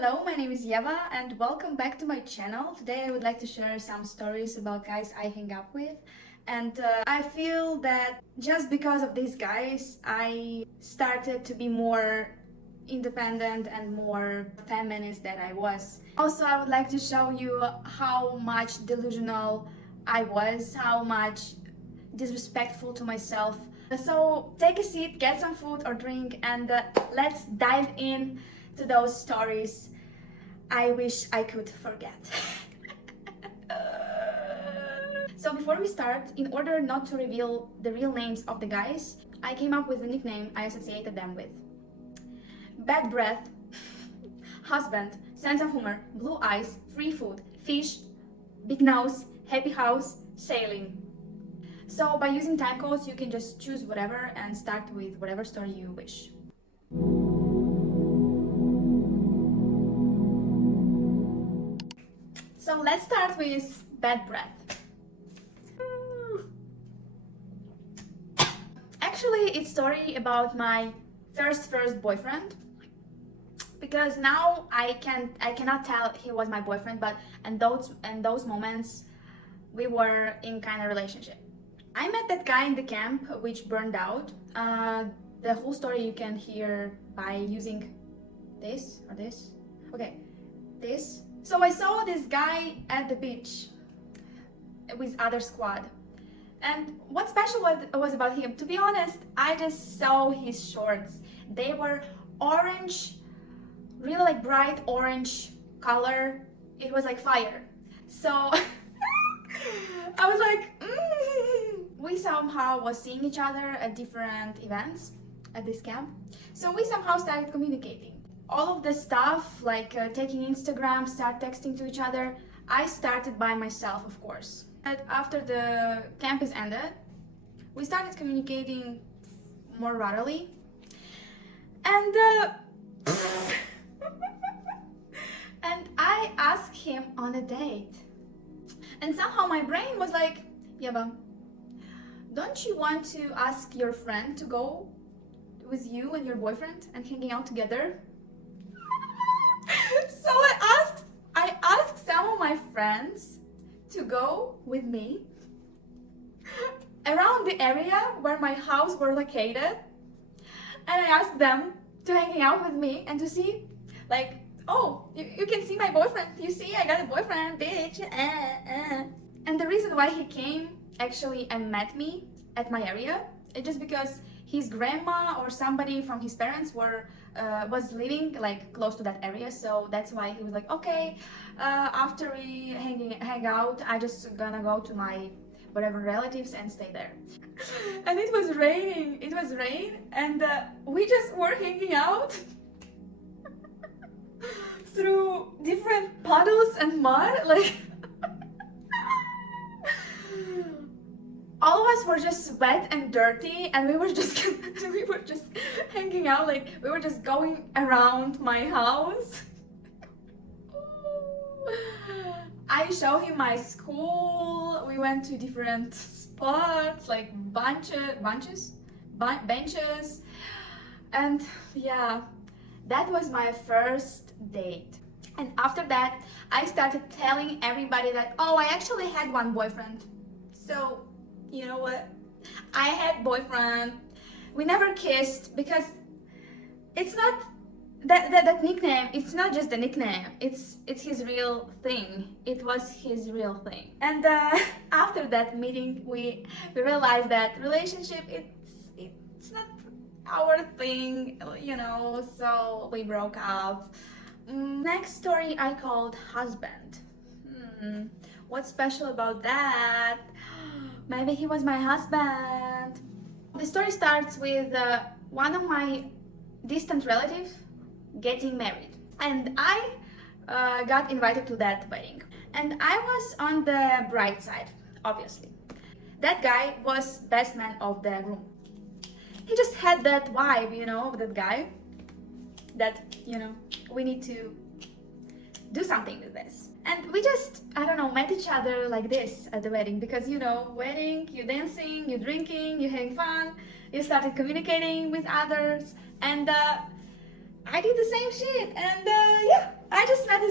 Hello, my name is Yeva and welcome back to my channel. Today I would like to share some stories about guys I hang up with. And I feel that just because of these guys, I started to be more independent and more feminist than I was. Also, I would like to show you how much delusional I was, how much disrespectful to myself. So take a seat, get some food or drink, and let's dive in to those stories I wish I could forget. So before we start, in order not to reveal the real names of the guys, I came up with a nickname I associated them with. Bad breath, husband, sense of humor, blue eyes, free food, fish, big nose, happy house, sailing. So by using time codes, you can just choose whatever and start with whatever story you wish. So let's start with bad breath. Actually, it's a story about my first boyfriend, because now I cannot tell he was my boyfriend, but in those moments we were in kind of relationship. I met that guy in the camp which burned out. The whole story you can hear by using this or this. Okay, this. So I saw this guy at the beach with other squad. And what special was about him? To be honest, I just saw his shorts. They were orange, really like bright orange color. It was like fire. So I was like, We somehow was seeing each other at different events at this camp. So we somehow started communicating. All of the stuff, like taking Instagram, start texting to each other, I started by myself, of course. And after the camp is ended, we started communicating more rarely. And and I asked him on a date. And somehow my brain was like, Yeva, don't you want to ask your friend to go with you and your boyfriend and hanging out together? So I asked some of my friends to go with me around the area where my house were located, and I asked them to hang out with me and to see, like, oh, you can see my boyfriend, you see I got a boyfriend, bitch. And the reason why he came actually and met me at my area, it's just because his grandma or somebody from his parents was living like close to that area, so that's why he was like, okay, after we hang out, I just gonna go to my whatever relatives and stay there. And it was raining, and we just were hanging out through different puddles and mud, like all of us were just wet and dirty, and we were just hanging out, like we were just going around my house. I show him my school. We went to different spots, like benches, and yeah, that was my first date. And after that, I started telling everybody that, oh, I actually had one boyfriend. So you know what? I had boyfriend. We never kissed, because it's not that nickname. It's not just a nickname. It's his real thing. It was his real thing. And after that meeting, we realized that relationship it's not our thing, you know. So we broke up. Next story I called husband. What's special about that? Maybe he was my husband. The story starts with one of my distant relatives getting married, and I got invited to that wedding, and I was on the bride side, obviously. That guy was best man of the groom. He just had that vibe, you know, of that guy, that, you know, we need to do something with this. And we just, I don't know, met each other like this at the wedding, because, you know, wedding, you're dancing, you're drinking, you're having fun, you started communicating with others, and I did the same shit, and yeah, I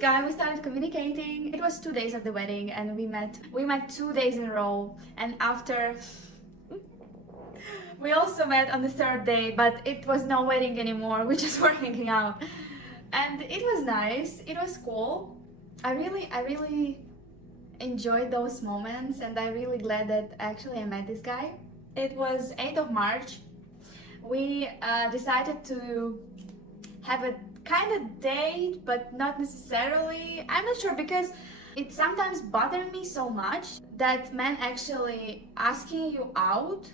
guy, we started communicating. It was 2 days of the wedding, and we met 2 days in a row. And after, we also met on the third day, but it was no wedding anymore. We just were hanging out, and it was nice. It was cool. I really enjoyed those moments, and I'm really glad that actually I met this guy. It was 8th of March. We decided to have a kind of date, but not necessarily. I'm not sure, because it sometimes bothered me so much that men actually asking you out,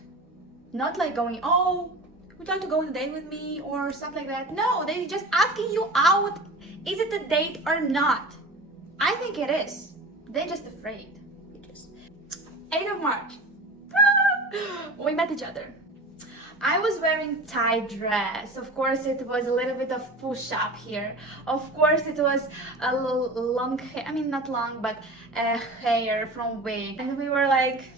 not like going, oh, would you like to go on a date with me or something like that. No, they just asking you out. Is it a date or not? I think it is. They're just afraid. 8th of March. We met each other. I was wearing tight dress. Of course, it was a little bit of push-up here. Of course, it was a long hair. I mean, not long, but hair from wig. And we were like,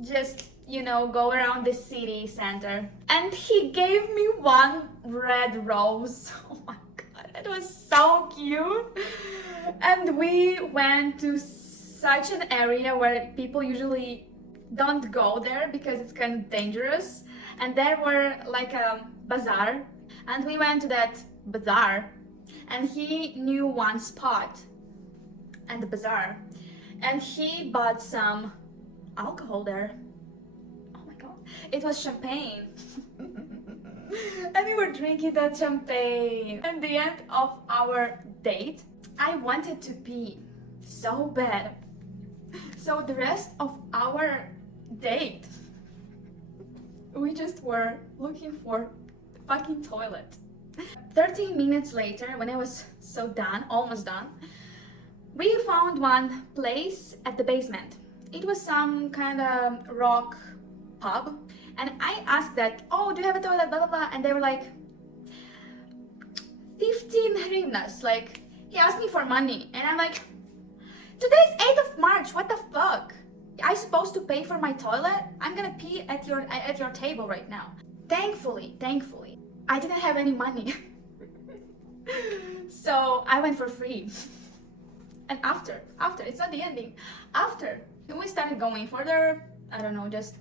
just, you know, go around the city center. And he gave me one red rose. Oh my God, it was so cute. And we went to such an area where people usually don't go there because it's kind of dangerous. And there were like a bazaar, and we went to that bazaar, and he knew one spot at the bazaar, and he bought some alcohol there. Oh my God, it was champagne. And we were drinking that champagne. At the end of our date, I wanted to pee so bad. So the rest of our date, we just were looking for the fucking toilet. 13 minutes later, when I was so done, almost done, we found one place at the basement. It was some kind of rock pub, and I asked that, oh, do you have a toilet, blah blah blah, and they were like, 15 hryvnias. Like, he asked me for money, and I'm like, today's 8th of March, what the fuck? I'm supposed to pay for my toilet? I'm gonna pee at your table right now. Thankfully, I didn't have any money. So I went for free. And after, it's not the ending. After, we started going further, I don't know, just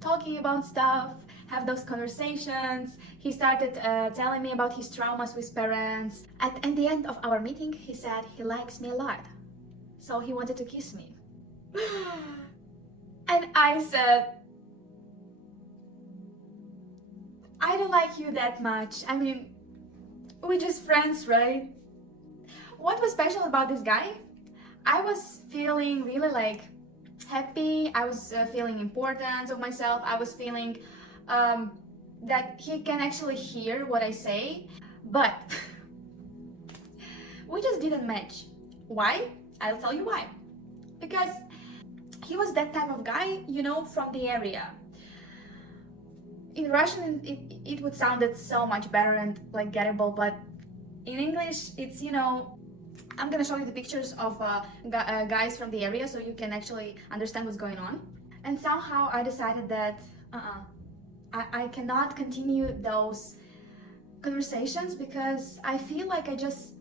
talking about stuff, have those conversations. He started telling me about his traumas with parents. At the end of our meeting, he said he likes me a lot. So he wanted to kiss me. And I said, I don't like you that much. I mean, we're just friends, right? What was special about this guy? I was feeling really like happy. I was feeling importance of myself. I was feeling that he can actually hear what I say. But we just didn't match. Why? I'll tell you why. Because he was that type of guy, you know, from the area. In Russian, it would sound so much better and like gettable, but in English, it's, you know, I'm gonna show you the pictures of guys from the area so you can actually understand what's going on. And somehow I decided that I cannot continue those conversations because I feel like I just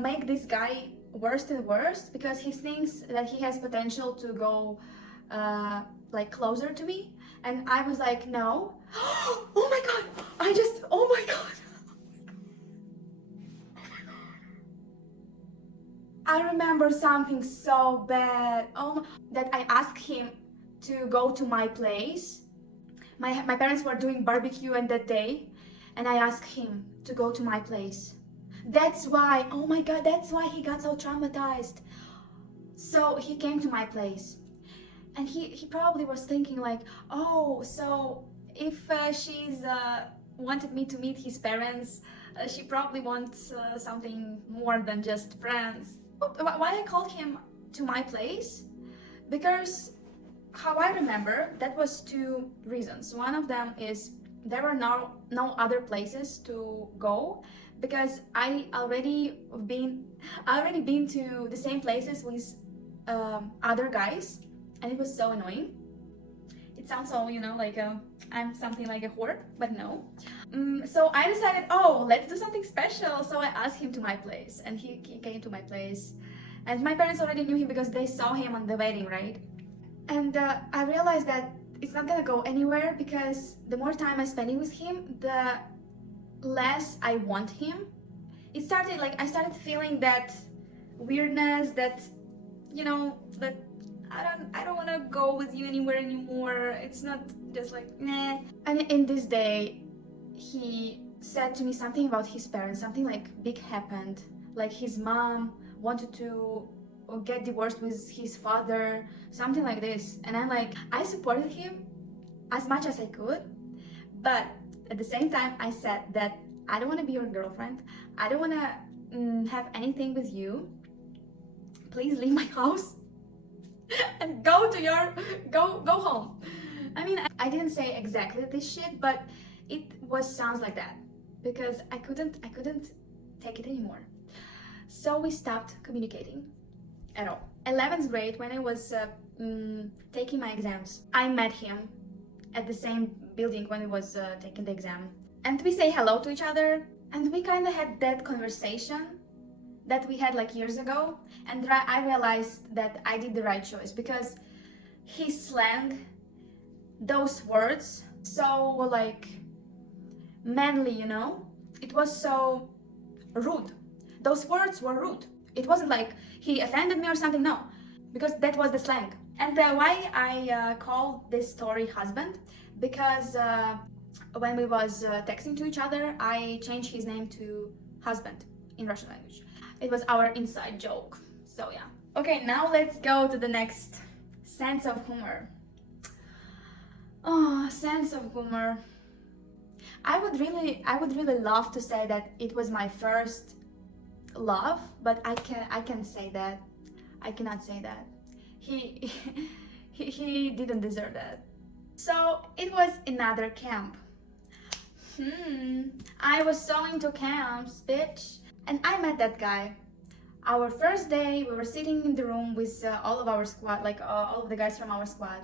make this guy worse and worse because he thinks that he has potential to go like closer to me, and I was like, no. Oh my God, oh my God. I remember something so bad. That I asked him to go to my place. My parents were doing barbecue on that day, and I asked him to go to my place. That's why, oh my God, that's why he got so traumatized. So he came to my place, and he probably was thinking like, oh, so if she's wanted me to meet his parents, she probably wants something more than just friends. Why I called him to my place? Because how I remember, that was 2 reasons. One of them is there were no other places to go, because I already been to the same places with other guys, and it was so annoying. It sounds so, like I'm something like a whore, but no. So I decided, oh, let's do something special. So I asked him to my place, and he came to my place. And my parents already knew him because they saw him on the wedding, right? And I realized that it's not gonna go anywhere, because the more time I spending with him, the less I want him. It started like I started feeling that weirdness, that that I don't want to go with you anywhere anymore. It's not just like nah. And in this day, he said to me something about his parents, something like big happened, like his mom wanted to get divorced with his father, something like this. And I'm like, I supported him as much as I could, but at the same time I said that I don't want to be your girlfriend. I don't want to have anything with you. Please leave my house and go home. I mean, I didn't say exactly this shit, but it sounds like that, because I couldn't take it anymore. So we stopped communicating at all. 11th grade, when I was taking my exams, I met him at the same building when I was taking the exam, and we say hello to each other, and we kind of had that conversation that we had like years ago. And I realized that I did the right choice, because his slang, those words, so like manly, it was so rude. Those words were rude. It wasn't like he offended me or something, no, because that was the slang. And why I call this story husband, because when we was texting to each other, I changed his name to husband in Russian language. It was our inside joke. So yeah. Okay, now let's go to the next sense of humor. Oh, sense of humor. I would really love to say that it was my first love, but I can say that. I cannot say that. He didn't deserve that. So it was another camp. I was so into camps, bitch. And I met that guy. Our first day, we were sitting in the room with all of our squad, like all of the guys from our squad.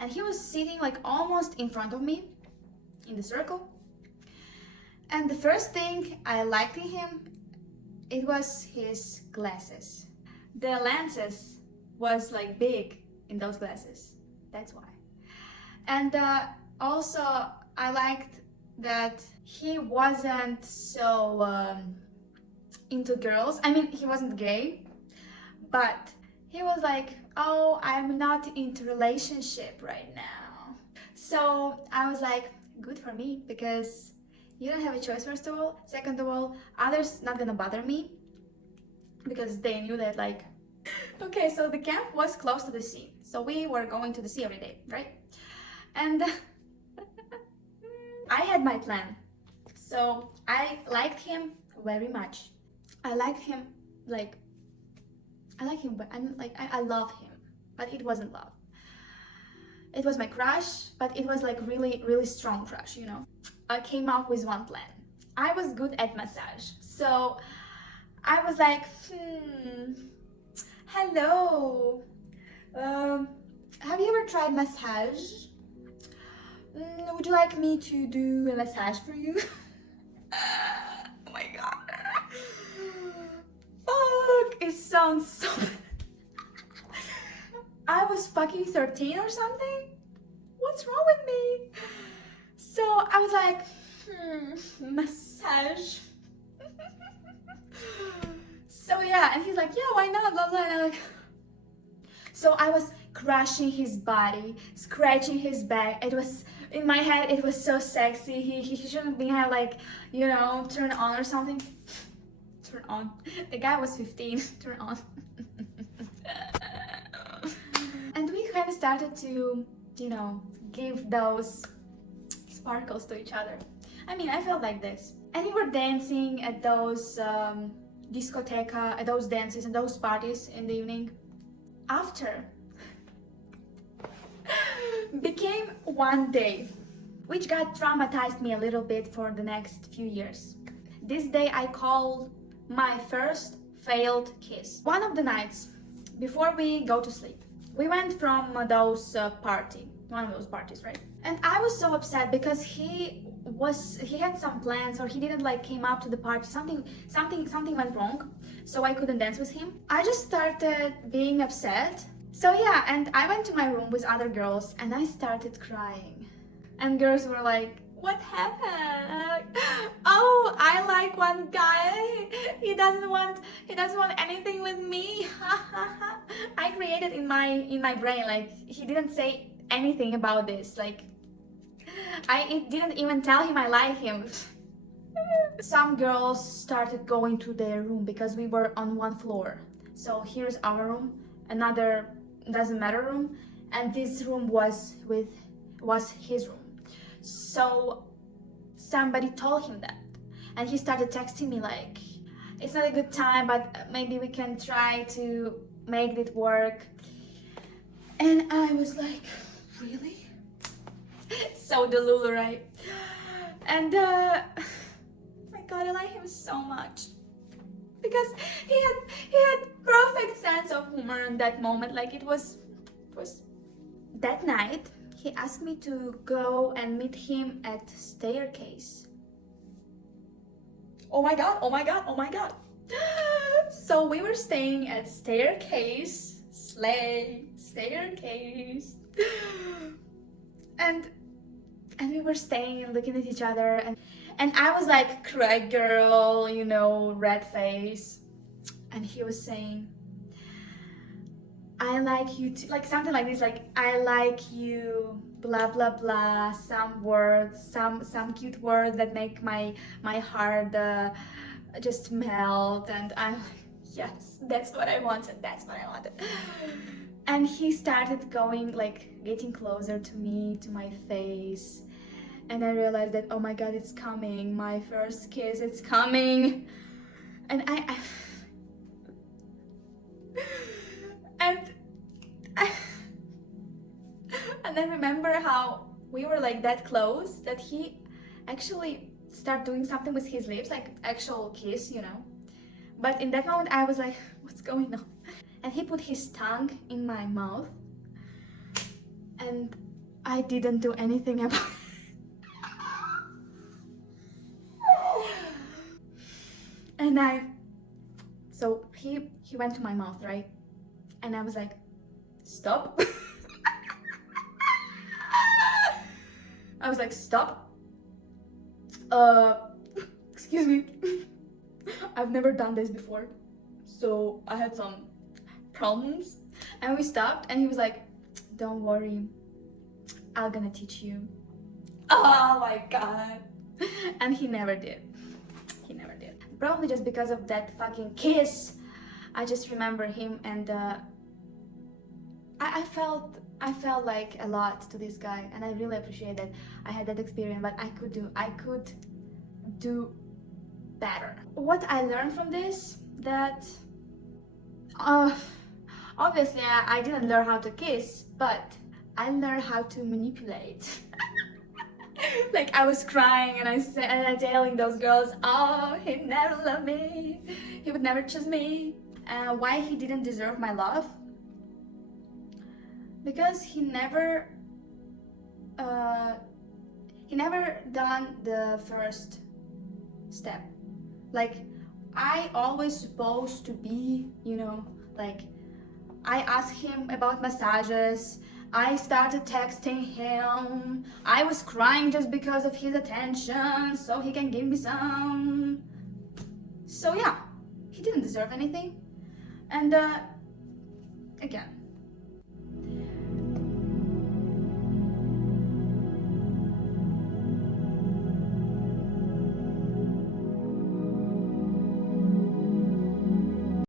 And he was sitting like almost in front of me, in the circle. And the first thing I liked in him, it was his glasses. The lenses was like big in those glasses. That's why. And also I liked that he wasn't so into girls. I mean, he wasn't gay, but he was like, oh, I'm not into relationship right now. So I was like, good for me, because you don't have a choice, first of all. Second of all, others not gonna bother me, because they knew that like, okay, so the camp was close to the sea. So we were going to the sea every day, right? And I had my plan. So I liked him very much. I like him, but I love him, but it wasn't love. It was my crush, but it was like really, really strong crush, I came up with one plan. I was good at massage, so I was like, hello, have you ever tried massage? Would you like me to do a massage for you? Oh my god. Fuck, it sounds so bad. I was fucking 13 or something? What's wrong with me? So I was like, massage. So yeah, and he's like, yeah, why not, blah blah, and I'm like, so I was crushing his body, scratching his back. It was, in my head, it was so sexy. He shouldn't be had like, turn on or something. Turn on. The guy was 15. Turn on. And we kind of started to, give those sparkles to each other. I mean, I felt like this. And we were dancing at those discoteca, at those dances and those parties in the evening. After became one day, which got traumatized me a little bit for the next few years. This day I call my first failed kiss. One of the nights before we go to sleep, we went from those party one of those parties, right? And I was so upset because he had some plans, or he didn't like came up to the party. Something went wrong, so I couldn't dance with him. I just started being upset. So yeah, and I went to my room with other girls and I started crying. And girls were like, what happened? Oh, I like one guy. He doesn't want anything with me. I created in my brain, like, he didn't say anything about this. Like, I didn't even tell him I like him. Some girls started going to their room because we were on one floor. So here's our room, another doesn't matter room, and this room was his room. So somebody told him that, and he started texting me like, it's not a good time, but maybe we can try to make it work. And I was like, really? So delulu, right? And my God, I like him so much because he had perfect sense of humor in that moment. Like, it was that night. He asked me to go and meet him at staircase. Oh my God, oh my God, oh my God. So we were staying at staircase, staircase. And we were staying and looking at each other, and I was like, cry girl, you know, red face. And he was saying, I like you too, like something like this, like, I like you, blah blah blah, some words, some cute words that make my heart just melt. And I'm like, yes, that's what I wanted, that's what I wanted. And he started going, like, getting closer to me, to my face, and I realized that, oh my God, it's coming, my first kiss, it's coming. And I and I remember how we were like that close that he actually started doing something with his lips, like actual kiss, you know. But in that moment I was like, what's going on? And he put his tongue in my mouth, and I didn't do anything about it. And so he went to my mouth, right? And I was like, stop. I was like, stop. Excuse me. I've never done this before, so I had some problems. And we stopped, and he was like, don't worry, I'm gonna teach you. Oh my God. And he never did. He never did. Probably just because of that fucking kiss. I just remember him, and I felt like a lot to this guy, and I really appreciate that I had that experience. But I could do better. What I learned from this, that obviously I didn't learn how to kiss, but I learned how to manipulate. Like, I was crying and I telling those girls, oh, he never loved me, he would never choose me. Why he didn't deserve my love? Because he never done the first step. Like, I always supposed to be, you know, like, I asked him about massages, I started texting him, I was crying just because of his attention, so he can give me some. So yeah, he didn't deserve anything. And again,